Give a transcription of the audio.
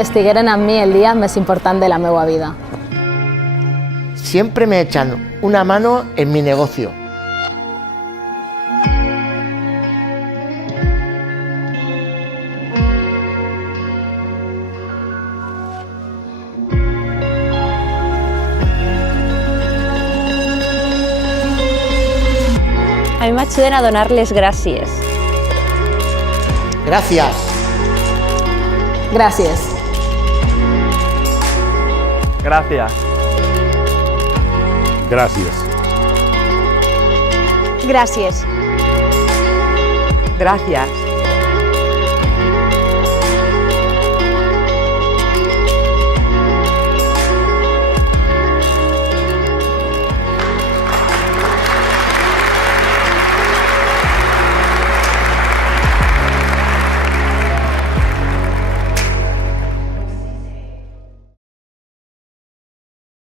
estigueren amb mi el dia més important de la meva vida. Siempre me echan una mano en mi negocio. A mi m'ajuden a donar les gràcies. Gracias. Gràcies. Gracias. Gracias. Gràcies. Gracias.